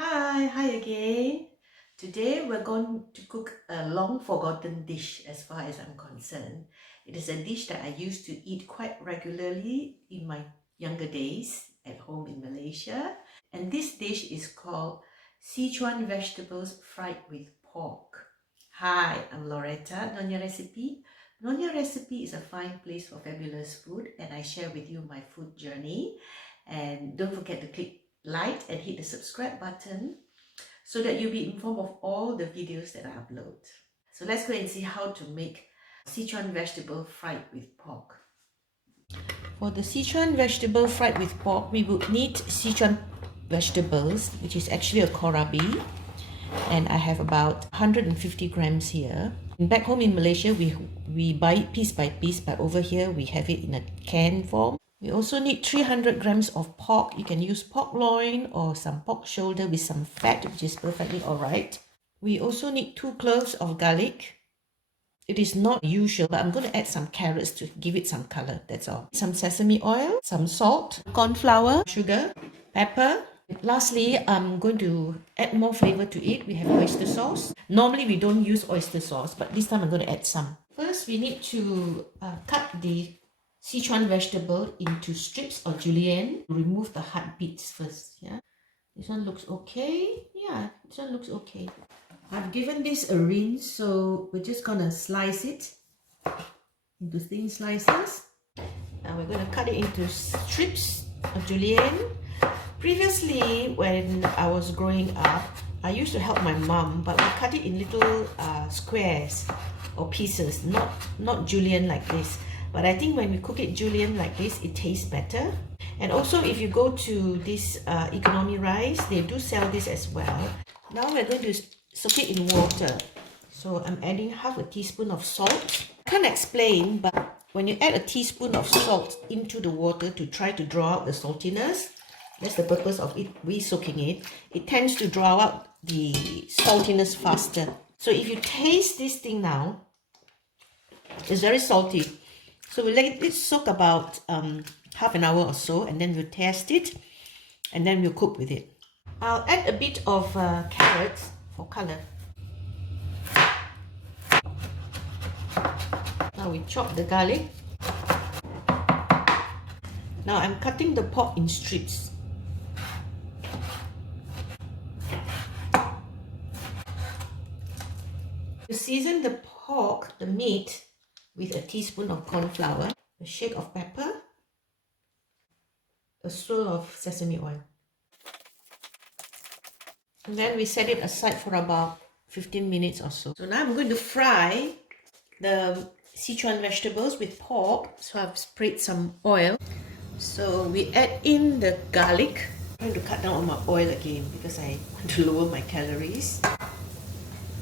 Hi again. Today we're going to cook a long forgotten dish as far as I'm concerned. It is a dish that I used to eat quite regularly in my younger days at home in Malaysia. And this dish is called Sichuan vegetables fried with pork. Hi, I'm Loretta, Nonya Recipe. Nonya Recipe is a fine place for fabulous food and I share with you my food journey. And don't forget to click like and hit the subscribe button so that you'll be informed of all the videos that I upload. So let's go and see how to make Sichuan vegetable fried with pork. For the Sichuan vegetable fried with pork, we would need Sichuan vegetables, which is actually a korabi, and I have about 150 grams here. Back home in Malaysia, we buy it piece by piece, but over here we have it in a can form. We also need 300 grams of pork. You can use pork loin or some pork shoulder with some fat, which is perfectly alright. We also need 2 cloves of garlic. It is not usual, but I'm going to add some carrots to give it some color, that's all. Some sesame oil, some salt, corn flour, sugar, pepper. Lastly, I'm going to add more flavor to it. We have oyster sauce. Normally we don't use oyster sauce, but this time I'm going to add some. First, we need to cut the Sichuan vegetable into strips or julienne. Remove the hard bits first. Yeah, this one looks okay. Yeah, this one looks okay. I've given this a rinse, so we're just gonna slice it into thin slices. Now we're gonna cut it into strips of julienne. Previously, when I was growing up, I used to help my mom, but we cut it in little squares or pieces, not julienne like this. But I think when we cook it julienne like this, it tastes better. And also, if you go to this economy rice, they do sell this as well. Now we're going to soak it in water. So I'm adding half a teaspoon of salt. I can't explain, but when you add a teaspoon of salt into the water to try to draw out the saltiness, that's the purpose of it, re-soaking it. It tends to draw out the saltiness faster. So if you taste this thing now, it's very salty. So we let it soak about half an hour or so, and then we'll test it, and then we'll cook with it. I'll add a bit of carrots for color. Now we chop the garlic. Now I'm cutting the pork in strips. To season the pork, the meat, with a teaspoon of corn flour, a shake of pepper, a swirl of sesame oil. And then we set it aside for about 15 minutes or so. So now I'm going to fry the Sichuan vegetables with pork. So I've sprayed some oil. So we add in the garlic. I'm going to cut down on my oil again because I want to lower my calories.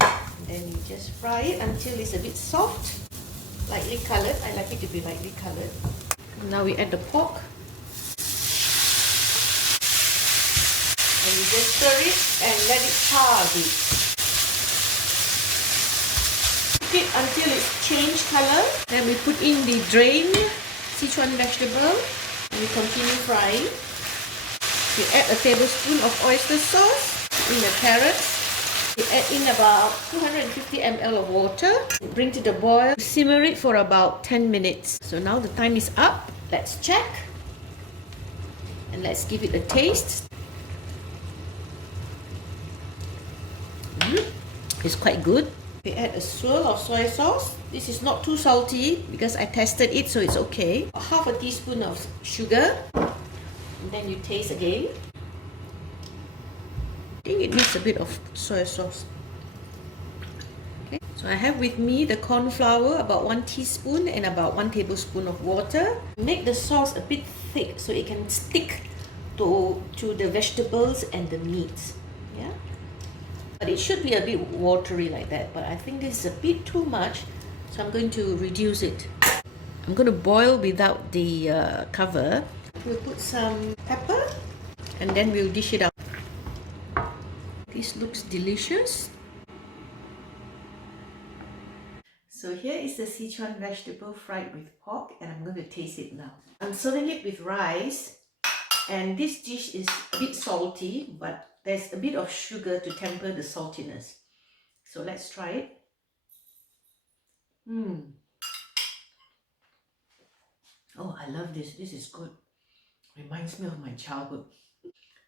And then you just fry it until it's a bit soft, lightly colored. I like it to be lightly colored. Now we add the pork. And you just stir it and let it char a bit. Cook it until it's changed color. Then we put in the drained Sichuan vegetable and we continue frying. We add a tablespoon of oyster sauce, in the carrots. We add in about 250 ml of water. We bring to the boil. Simmer it for about 10 minutes. So now the time is up. Let's check. And let's give it a taste. It's quite good. We add a swirl of soy sauce. This is not too salty because I tested it, so it's okay. Half a teaspoon of sugar. And then you taste again. I think it needs a bit of soy sauce. Okay. So I have with me the corn flour, about 1 teaspoon, and about 1 tablespoon of water. Make the sauce a bit thick so it can stick to the vegetables and the meats. Yeah. But it should be a bit watery like that, but I think this is a bit too much, so I'm going to reduce it. I'm going to boil without the cover. We'll put some pepper and then we'll dish it out. This looks delicious. So here is the Sichuan vegetable fried with pork, and I'm going to taste it now. I'm serving it with rice, and this dish is a bit salty, but there's a bit of sugar to temper the saltiness. So let's try it. Oh, I love this. This is good. Reminds me of my childhood.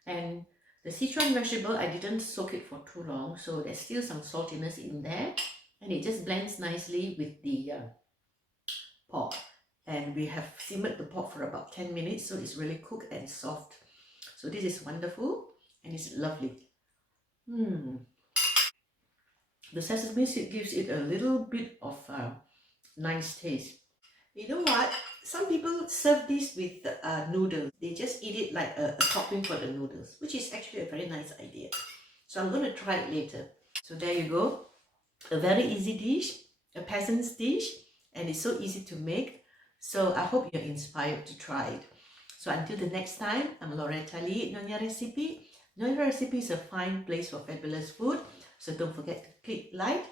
And the Sichuan vegetable, I didn't soak it for too long, so there's still some saltiness in there. And it just blends nicely with the pork. And we have simmered the pork for about 10 minutes, so it's really cooked and soft. So this is wonderful and it's lovely. The sesame seed gives it a little bit of nice taste. You know what? Some people serve this with noodles. They just eat it like a topping for the noodles, which is actually a very nice idea. So I'm going to try it later. So there you go. A very easy dish, a peasant's dish, and it's so easy to make. So I hope you're inspired to try it. So until the next time, I'm Loretta Lee, Nyonya Recipe. Nyonya Recipe is a fine place for fabulous food. So don't forget to click like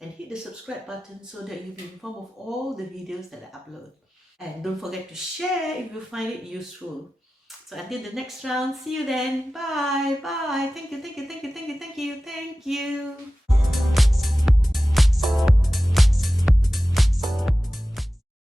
and hit the subscribe button so that you'll be informed of all the videos that I upload. And don't forget to share if you find it useful. So until the next round, see you then. Bye. Bye. Thank you. Thank you. Thank you.